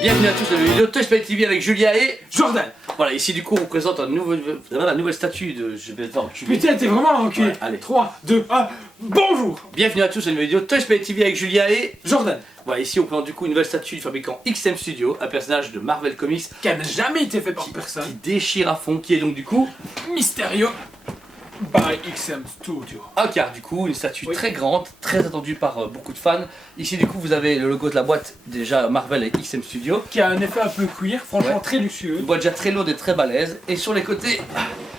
Bienvenue à tous dans la vidéo Toy Spy TV avec Julia et Jordan. Voilà, ici du coup on vous présente la nouvelle statue de... Je vais t'enculer. Putain, t'es vraiment un enculé. Ouais, allez. 3, 2, 1, bonjour. Bienvenue à tous dans la vidéo Toy Spy TV avec Julia et Jordan. Voilà, ici on présente du coup une nouvelle statue du fabricant XM Studio, un personnage de Marvel Comics Qui n'a jamais été fait par qui personne. déchire à fond, qui est donc du coup Mysterio by XM Studio. un car du coup, une statue Oui. très grande, très attendue par beaucoup de fans. Ici du coup vous avez le logo de la boîte, déjà Marvel et XM Studio. Qui a un effet un peu queer, franchement Ouais. très luxueux. Une boîte déjà très lourde et très balèze. Et sur les côtés,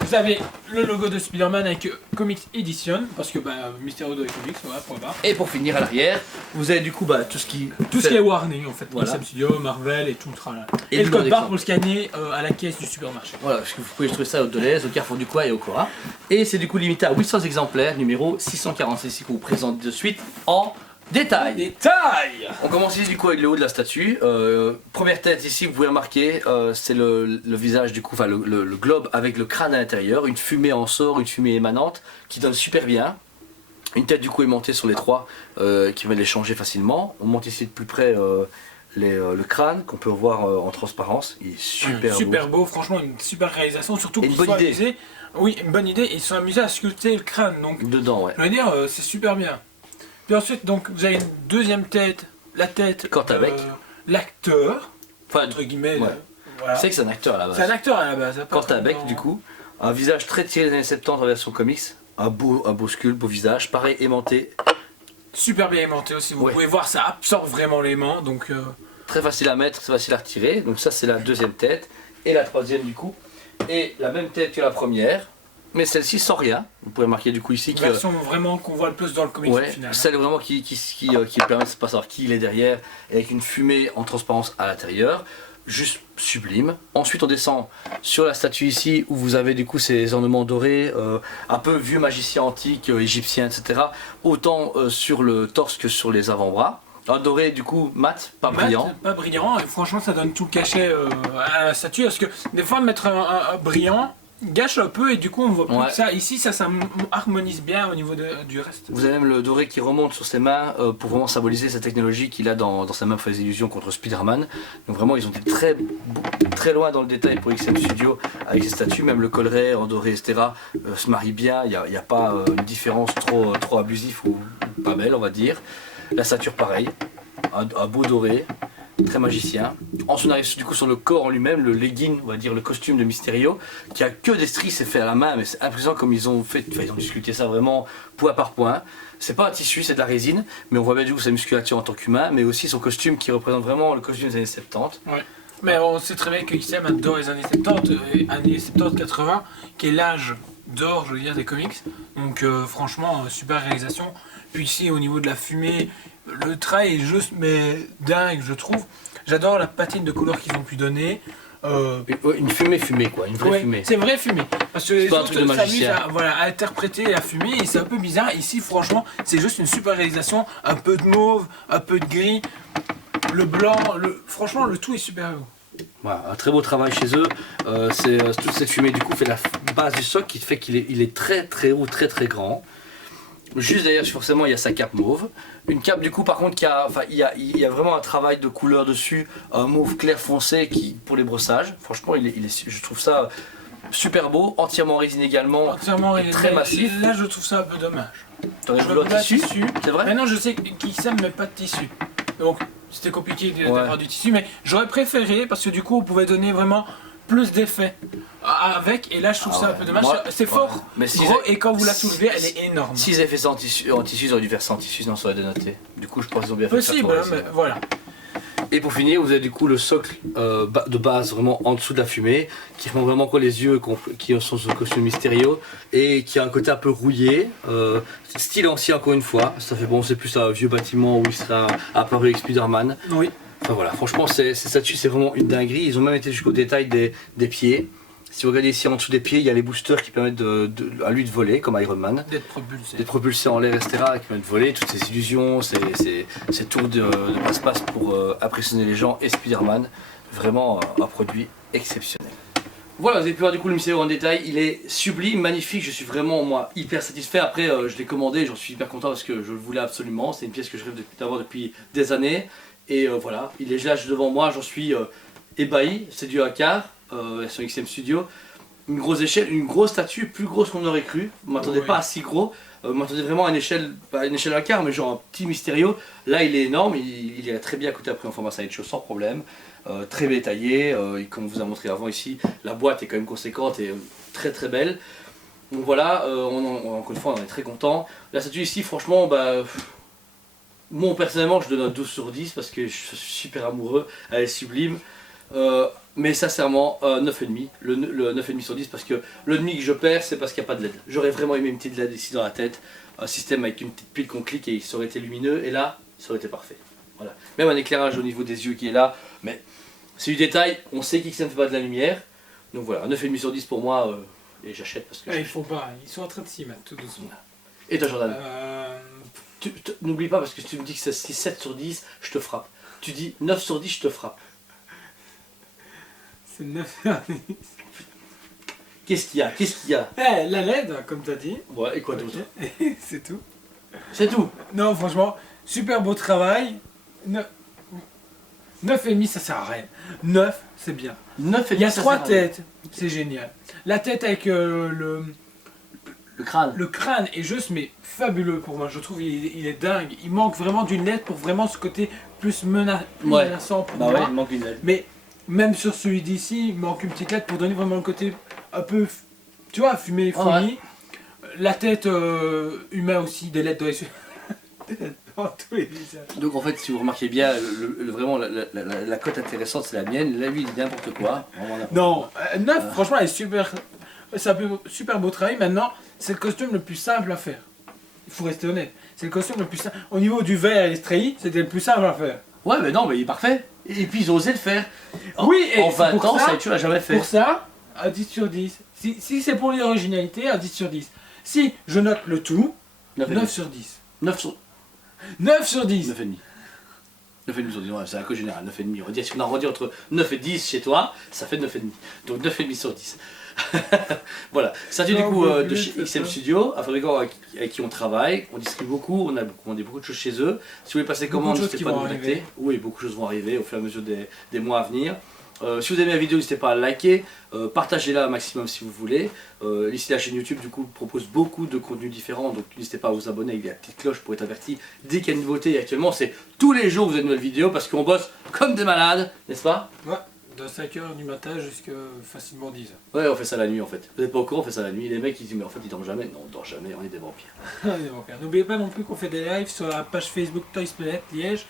Vous avez le logo de Spider-Man avec Comics Edition. Parce que Mysterio de Comics, voilà, point barre. et pour finir à l'arrière, vous avez du coup tout ce qui... Tout ce qui est warning en fait. Voilà. XM Studio, Marvel et tout le tralala. Et Et le le numéro code barre d'écran. pour le scanner à la caisse du supermarché. Voilà, parce que vous pouvez trouver ça au Deleuze, au Carrefour du Coin et au Cora. Et c'est du coup limité à 800 exemplaires, numéro 646 ici qu'on vous présente de suite en détail. Détail. On commence ici du coup avec le haut de la statue. Première tête ici, vous pouvez remarquer, c'est le visage du coup, enfin le globe avec le crâne à l'intérieur, une fumée en sort, une fumée émanante qui donne super bien. Une tête du coup aimantée sur les trois qui va les changer facilement. On monte ici de plus près le crâne qu'on peut voir en transparence. Il est super beau. Beau, franchement une super réalisation, surtout Et qu'ils une bonne sont idée. amusés. Oui, une bonne idée, ils sont amusés à sculpter le crâne, donc Dedans, ouais. je veux dire, c'est super bien. Puis ensuite, donc, vous avez une deuxième tête, la tête Quant avec. l'acteur, Enfin, entre guillemets. ouais. Voilà. c'est que c'est un acteur à la base. C'est un acteur à la base. hein, pas Quant trop à Beck, dans- du coup, un visage très tiré des années 70 en version comics, un beau sculpte, beau visage, pareil aimanté, Super bien aimanté aussi, vous Ouais. pouvez voir, ça absorbe vraiment l'aimant, donc très facile à mettre, très facile à retirer. Donc ça c'est la deuxième tête, et la troisième du coup, et la même tête que la première, mais celle-ci sans rien. Vous pouvez marquer du coup ici une que version vraiment qu'on voit le plus dans le comics au ouais, final. celle vraiment qui permet de ne pas savoir qui il est derrière, et avec une fumée en transparence à l'intérieur. Juste sublime. Ensuite on descend sur la statue ici où vous avez du coup ces ornements dorés, un peu vieux magicien antique, égyptien, etc. Autant sur le torse que sur les avant-bras. Un doré du coup mat, pas Mat, brillant. pas brillant, et franchement ça donne tout le cachet à la statue, parce que des fois mettre un brillant gâche un peu et du coup on voit plus Ouais. que ça. Ici ça harmonise bien au niveau du reste. Vous avez même le doré qui remonte sur ses mains pour vraiment symboliser cette technologie qu'il a dans sa main pour les illusions contre Spider-Man. Donc vraiment ils ont été très loin dans le détail pour XM Studio avec ces statues, même le collet en doré etc. Se marie bien, il n'y a pas une différence trop abusive ou pas belle on va dire. La stature pareil, un beau doré, très magicien. Ensuite on arrive du coup sur le corps en lui-même, le legging, on va dire le costume de Mysterio, qui a que des stries, c'est fait à la main, mais c'est impressionnant comme ils ont fait, enfin, ils ont discuté ça vraiment point par point. C'est pas un tissu, c'est de la résine, mais on voit bien du coup sa musculature en tant qu'humain, mais aussi son costume qui représente vraiment le costume des années 70. Ouais. Mais on sait très bien que XM adore les années 70, années 70-80, qui est l'âge d'or, je veux dire, des comics. Donc franchement, super réalisation. Puis ici, au niveau de la fumée, le trait est juste mais dingue, je trouve. J'adore la patine de couleur qu'ils ont pu donner. Une fumée quoi, une vraie Ouais, fumée. c'est vrai fumée. Parce que les pas un autres truc de s'amusent magicien. à interpréter la fumée et c'est un peu bizarre. Ici, franchement, c'est juste une super réalisation. Un peu de mauve, un peu de gris, le blanc, franchement, le tout est super beau. Voilà, un très beau travail chez eux. Toute cette fumée du coup fait la base du socle qui fait qu'il est très haut, très grand. Juste derrière, forcément, il y a sa cape mauve. Une cape, du coup, par contre, il y a vraiment un travail de couleur dessus, un mauve clair foncé pour les brossages. Franchement, je trouve ça super beau, entièrement en résine également, Entièrement et très mais massif. Là, je trouve ça un peu dommage. T'aurais Je voulu veux un pas de tissu, c'est vrai? Maintenant, je sais qu'ils s'aiment, mais pas de tissu. Donc, c'était compliqué Ouais. d'avoir du tissu, mais j'aurais préféré parce que du coup, on pouvait donner vraiment plus d'effets avec. Et là, je trouve Ah ça ouais. un peu dommage. Moi- C'est fort, ouais. Mais si gros, ils- et quand vous la soulevez, elle est énorme. S'ils avaient fait ça en tissu, ils auraient dû faire ça en tissu, sinon ça aurait dénoté. Du coup, je pense qu'ils ont bien fait ça. Possible, pour hein, essayer. mais voilà. Et pour finir, vous avez du coup le socle de base vraiment en dessous de la fumée, qui font vraiment quoi les yeux qui sont sur le costume Mysterio, et qui a un côté un peu rouillé, style ancien encore une fois. Ça fait bon, c'est plus un vieux bâtiment où il sera apparu avec Spider-Man. Oui. Enfin voilà, franchement, ces statues c'est vraiment une dinguerie. Ils ont même été jusqu'au détail des pieds. Si vous regardez ici en dessous des pieds, il y a les boosters qui permettent à lui de voler, comme Iron Man. D'être propulsé. D'être propulsé en l'air, etc., qui permettent de voler, toutes ces illusions, ces tours de passe-passe pour impressionner les gens et Spider-Man. Vraiment un produit exceptionnel. Voilà, vous avez pu voir du coup le Mysterio en détail, il est sublime, magnifique, je suis vraiment moi hyper satisfait. Après je l'ai commandé, j'en suis hyper content parce que je le voulais absolument, c'est une pièce que je rêve d'avoir depuis des années. Et voilà, il est là devant moi, j'en suis ébahi, c'est du Hakar, sur XM Studio. Une grosse échelle, une grosse statue, plus grosse qu'on aurait cru. On m'attendait Oui. pas à si gros. On m'attendait vraiment à une échelle, pas une échelle Hakar, mais genre un petit Mysterio. Là, il est énorme, il est très bien coûté après en format sideshow sans problème. Très détaillé, et comme on vous a montré avant ici, la boîte est quand même conséquente et très très belle. Donc voilà, encore une fois, on en est très content. La statue ici, franchement, moi personnellement, je donne un 12 sur 10 parce que je suis super amoureux, elle est sublime. Mais sincèrement, 9,5. Le 9,5 sur 10 parce que le demi que je perds, c'est parce qu'il n'y a pas de LED. J'aurais vraiment aimé une petite LED ici dans la tête. Un système avec une petite pile qu'on clique et ça aurait été lumineux. Et là, ça aurait été parfait. Voilà. Même un éclairage au niveau des yeux qui est là. Mais c'est du détail. On sait qu'XM ne fait pas de la lumière. Donc voilà, 9,5 sur 10 pour moi. Et j'achète parce que... Ah, il faut pas, ils sont en train de s'y mettre tout doucement. Et toi Jordan, Euh, n'oublie pas parce que si tu me dis que c'est 7 sur 10, je te frappe. Tu dis 9 sur 10, je te frappe. c'est 9. Qu'est-ce qu'il y a? Qu'est-ce qu'il y a? Eh, la LED, comme t'as dit. Ouais, et quoi d'autre? Ok. C'est tout. C'est tout. Non, franchement, super beau travail. 9,5, ça sert à rien. 9, c'est bien. 9 et Il y a demi, ça 3 sert à rien. têtes, c'est génial. La tête avec Le crâne. le crâne est juste mais fabuleux pour moi. Je trouve il est dingue. Il manque vraiment d'une lettre pour vraiment ce côté plus Ouais. menaçant pour Bah moi. ouais, il manque une LED. Mais même sur celui d'ici, il manque une petite lettre pour donner vraiment le côté un peu, tu vois, fumé, Ah fourni. La tête humain aussi, des lettres dans tous les visages. Donc en fait, si vous remarquez bien, vraiment la cote intéressante c'est la mienne. La lui il dit n'importe quoi. Vraiment n'importe Non, 9, franchement, elle est super. C'est un super beau travail. Maintenant, c'est le costume le plus simple à faire. Il faut rester honnête. C'est le costume le plus simple. Au niveau du verre et des treillis, c'était le plus simple à faire. quoi. Ouais, mais non, mais il est parfait. Et puis ils ont osé le faire. Oui, et en c'est 20 pour ans, ça- tu l'as jamais fait. Pour ça, à 10 sur 10. Si c'est pour l'originalité, à 10 sur 10. Si je note le tout, 9 sur 10. 9 sur 9 sur 10. 9,5. 9,5 sur 10, ouais, c'est la cote générale, 9,5. On va dire, si on en redit entre 9 et 10 chez toi, ça fait 9,5. Donc 9,5 sur 10. Voilà, ça du Non, coup mais de oui, chez c'est XM ça. Studio, un fabricant avec qui on travaille, on distribue beaucoup, on a commandé beaucoup de choses chez eux. Si vous voulez passer Beaucoup commande, de choses n'hésitez qui pas à nous vont contacter. arriver. Oui, beaucoup de choses vont arriver au fur et à mesure des mois à venir. Si vous aimez la vidéo, n'hésitez pas à liker, partagez-la un maximum si vous voulez. Ici la chaîne YouTube du coup propose beaucoup de contenus différents, donc n'hésitez pas à vous abonner avec la petite cloche pour être averti dès qu'il y a une nouveauté. Et actuellement c'est tous les jours vous avez une nouvelle vidéo parce qu'on bosse comme des malades, n'est-ce pas? Ouais, de 5h du matin jusqu'à facilement 10h. Ouais, on fait ça la nuit en fait. Vous n'êtes pas au courant, on fait ça la nuit. Les mecs ils disent mais en fait ils dorment jamais. Non, on dort jamais, on est des vampires. N'oubliez pas non plus qu'on fait des lives sur la page Facebook Toys Planet Liège.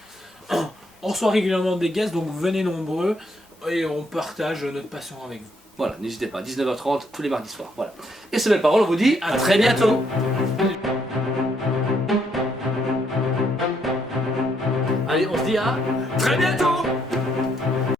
On reçoit régulièrement des guests, donc venez nombreux et on partage notre passion avec vous. Voilà, n'hésitez pas, 19h30 tous les mardis soirs. Voilà. Et sur belle parole, on vous dit à très bientôt. Allez, on se dit à Très bientôt!